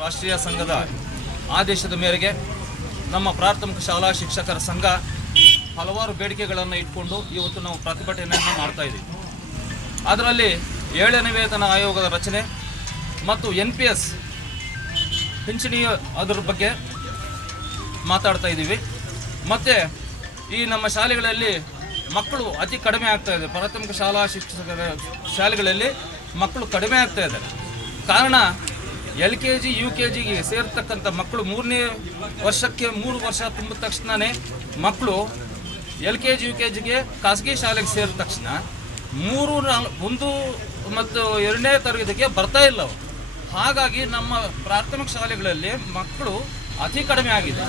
ರಾಷ್ಟ್ರೀಯ ಸಂಘದ ಆದೇಶದ ಮೇರೆಗೆ ನಮ್ಮ ಪ್ರಾಥಮಿಕ ಶಾಲಾ ಶಿಕ್ಷಕರ ಸಂಘ ಹಲವಾರು ಬೇಡಿಕೆಗಳನ್ನು ಇಟ್ಕೊಂಡು ಇವತ್ತು ನಾವು ಪ್ರತಿಭಟನೆಯನ್ನು ಮಾಡ್ತಾ ಇದ್ದೀವಿ. ಅದರಲ್ಲಿ ಏಳನೇ ವೇತನ ಆಯೋಗದ ರಚನೆ ಮತ್ತು ಎನ್ ಪಿ ಎಸ್ ಪಿಂಚಣಿ ಅದರ ಬಗ್ಗೆ ಮಾತಾಡ್ತಾ ಇದ್ದೀವಿ. ಮತ್ತು ಈ ನಮ್ಮ ಶಾಲೆಗಳಲ್ಲಿ ಮಕ್ಕಳು ಅತಿ ಕಡಿಮೆ ಆಗ್ತಾ ಇದೆ. ಪ್ರಾಥಮಿಕ ಶಾಲಾ ಶಿಕ್ಷಕರ ಶಾಲೆಗಳಲ್ಲಿ ಮಕ್ಕಳು ಕಡಿಮೆ ಆಗ್ತಾ ಇದ್ದಾರೆ ಕಾರಣ L K G, U K ಜಿಗೆ ಸೇರ್ತಕ್ಕಂಥ ಮಕ್ಕಳು ಮೂರನೇ ವರ್ಷಕ್ಕೆ ಮೂರು ವರ್ಷ ತುಂಬಿದ ತಕ್ಷಣವೇ ಮಕ್ಕಳು L K G, U K ಜಿಗೆ ಖಾಸಗಿ ಶಾಲೆಗೆ ಸೇರಿದ ತಕ್ಷಣ ಮೂರು ನಾಲ್- ಒಂದು ಮತ್ತು ಎರಡನೇ ತರಗತಿಗೆ ಬರ್ತಾ ಇಲ್ಲ. ಹಾಗಾಗಿ ನಮ್ಮ ಪ್ರಾಥಮಿಕ ಶಾಲೆಗಳಲ್ಲಿ ಮಕ್ಕಳು ಅತಿ ಕಡಿಮೆ ಆಗಿದೆ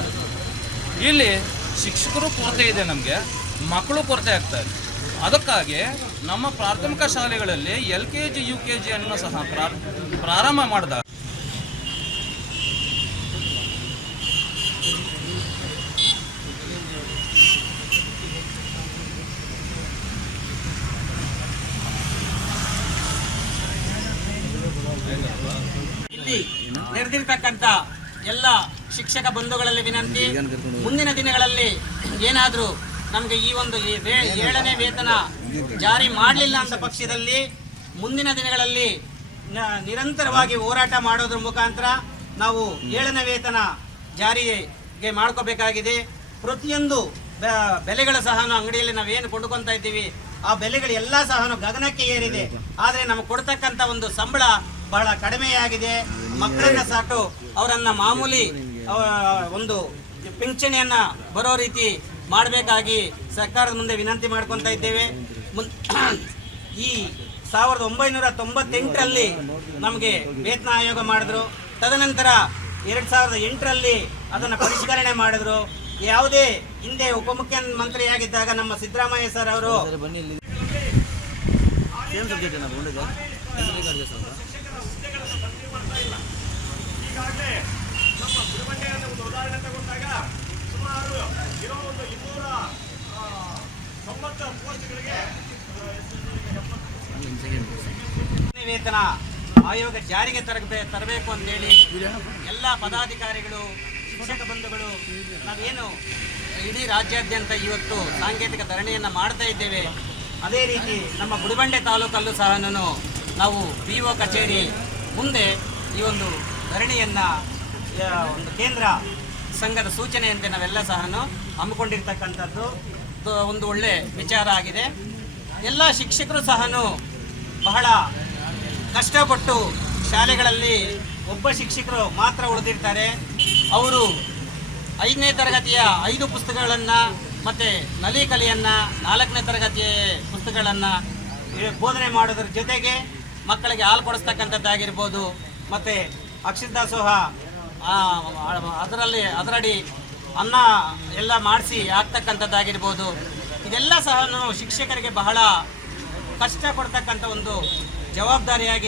ಇಲ್ಲಿ ಶಿಕ್ಷಕರು ಕೊರತೆ ಇದೆ ನಮಗೆ, ಮಕ್ಕಳು ಕೊರತೆ ಆಗ್ತಾ ಇದೆ ಅದಕ್ಕಾಗಿ ನಮ್ಮ ಪ್ರಾಥಮಿಕ ಶಾಲೆಗಳಲ್ಲಿ L K G, U K ಜಿಯನ್ನು ಸಹ ಪ್ರಾ- ಪ್ರಾರಂಭ ಮಾಡಿದಾಗ ಇಲ್ಲಿ ನೆರೆದಿರ್ತಕ್ಕಂಥ ಎಲ್ಲ ಶಿಕ್ಷಕ ಬಂಧುಗಳಲ್ಲಿ ವಿನಂತಿ. ಮುಂದಿನ ದಿನಗಳಲ್ಲಿ ಏನಾದರೂ ನಮಗೆ ಈ ಒಂದು ಏಳನೇ ವೇತನ ಜಾರಿ ಮಾಡಲಿಲ್ಲ ಅಂತ ಪಕ್ಷದಲ್ಲಿ ಮುಂದಿನ ದಿನಗಳಲ್ಲಿ ನಿರಂತರವಾಗಿ ಹೋರಾಟ ಮಾಡೋದ್ರ ಮುಖಾಂತರ ನಾವು ಏಳನೇ ವೇತನ ಜಾರಿಗೆ ಮಾಡ್ಕೋಬೇಕಾಗಿದೆ. ಪ್ರತಿಯೊಂದು ಬೆಲೆಗಳು ಸಹ ಅಂಗಡಿಯಲ್ಲಿ ನಾವು ಏನು ಕೊಂಡುಕೊಂತ ಇದ್ದೀವಿ, ಆ ಬೆಲೆಗಳು ಎಲ್ಲ ಸಹ ಗಗನಕ್ಕೆ ಏರಿದೆ. ಆದರೆ ನಮಗೆ ಕೊಡ್ತಕ್ಕಂಥ ಒಂದು ಸಂಬಳ ಬಹಳ ಕಡಿಮೆಯಾಗಿದೆ. ಮಕ್ಕಳನ್ನ ಸಾಕು. ಅವರನ್ನ ಮಾಮೂಲಿ ಒಂದು ಪಿಂಚಣಿಯನ್ನ ಬರೋ ರೀತಿ ಮಾಡಬೇಕಾಗಿ ಸರ್ಕಾರದ ಮುಂದೆ ವಿನಂತಿ ಮಾಡ್ಕೊತಾ ಇದ್ದೇವೆ. ಈ ಸಾವಿರದ ಒಂಬೈನೂರ ತೊಂಬತ್ತೆಂಟರಲ್ಲಿ ನಮಗೆ ವೇತನ ಆಯೋಗ ಮಾಡಿದ್ರು. ತದನಂತರ ಎರಡು ಸಾವಿರದ ಎಂಟರಲ್ಲಿ ಅದನ್ನು ಪರಿಷ್ಕರಣೆ ಮಾಡಿದ್ರು. ಯಾವುದೇ ಹಿಂದೆ ಉಪಮುಖ್ಯಮಂತ್ರಿಯಾಗಿದ್ದಾಗ ನಮ್ಮ ಸಿದ್ದರಾಮಯ್ಯ ಸರ್ ಅವರು? ವೇತನ ಆಯೋಗ ಜಾರಿಗೆ ತರಬೇ ತರಬೇಕು ಅಂತೇಳಿ ಎಲ್ಲ ಪದಾಧಿಕಾರಿಗಳು, ಶಿಕ್ಷಕ ಬಂಧುಗಳು, ನಾವೇನು ಇಡೀ ರಾಜ್ಯಾದ್ಯಂತ ಇವತ್ತು ಸಾಂಕೇತಿಕ ಧರಣಿಯನ್ನು ಮಾಡ್ತಾ ಇದ್ದೇವೆ. ಅದೇ ರೀತಿ ನಮ್ಮ ಗುಡಿಬಂಡೆ ತಾಲೂಕಲ್ಲೂ ಸಹ ನಾವು ಪಿ ಒ ಕಚೇರಿ ಮುಂದೆ ಈ ಒಂದು ಧರಣಿಯನ್ನು ಒಂದು ಕೇಂದ್ರ ಸಂಘದ ಸೂಚನೆಯಂತೆ ನಾವೆಲ್ಲ ಸಹ ಹಮ್ಮಿಕೊಂಡಿರ್ತಕ್ಕಂಥದ್ದು ಒಂದು ಒಳ್ಳೆ ವಿಚಾರ ಆಗಿದೆ. ಎಲ್ಲ ಶಿಕ್ಷಕರು ಸಹ ಬಹಳ ಕಷ್ಟಪಟ್ಟು ಶಾಲೆಗಳಲ್ಲಿ ಒಬ್ಬ ಶಿಕ್ಷಕರು ಮಾತ್ರ ಉಳಿದಿರ್ತಾರೆ. ಅವರು ಐದನೇ ತರಗತಿಯ ಐದು ಪುಸ್ತಕಗಳನ್ನು ಮತ್ತು ನಲಿ ಕಲೆಯನ್ನು ನಾಲ್ಕನೇ ತರಗತಿಯ ಪುಸ್ತಕಗಳನ್ನು ಬೋಧನೆ ಮಾಡೋದ್ರ ಜೊತೆಗೆ ಮಕ್ಕಳಿಗೆ ಹಾಲು ಕೊಡಿಸ್ತಕ್ಕಂಥದ್ದಾಗಿರ್ಬೋದು, ಮತ್ತು ಅಕ್ಷರ ದಾಸೋಹ ಅದರಲ್ಲಿ, ಅದರಡಿ ಅನ್ನ ಎಲ್ಲ ಮಾಡಿಸಿ ಹಾಕ್ತಕ್ಕಂಥದ್ದಾಗಿರ್ಬೋದು. ಇದೆಲ್ಲ ಸಹ ಶಿಕ್ಷಕರಿಗೆ ಬಹಳ ಕಷ್ಟ ಕೊಡ್ತಕ್ಕಂಥ ಒಂದು ಜವಾಬ್ದಾರಿಯಾಗಿದೆ